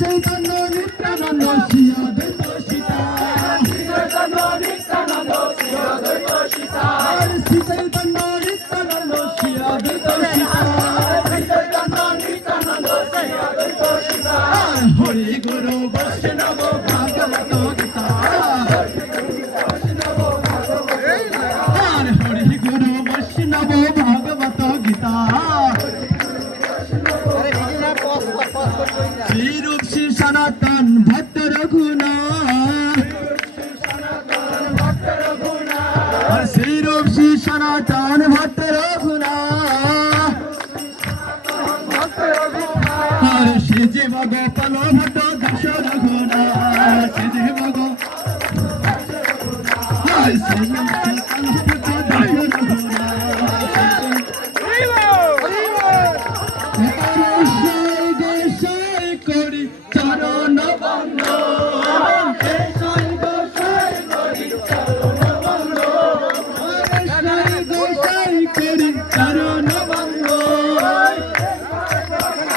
চৈতন্য নিত্যানন্দ শ্রী অদ্বৈত সীতা শ্রী চৈতন্য নিত্যানন্দ শ্রী অদ্বৈত সীতা শ্রী চৈতন্য নিত্যানন্দ শ্রী অদ্বৈত সীতা শ্রী চৈতন্য নিত্যানন্দ শ্রী অদ্বৈত সীতা হরি গুরু বৈষ্ণব ভাগবত গীতা হরি গুরু বৈষ্ণব ভাগবত গীতা শ্রী রূপ শ্রী সনাতন ভট্ট রঘুনাথ শ্রী রূপ শ্রী সনাতন ভট্ট রঘুনাথ শ্রী জীব গোপাল ভট্ট দাস রঘুনাথ শ্রী জীব চরণ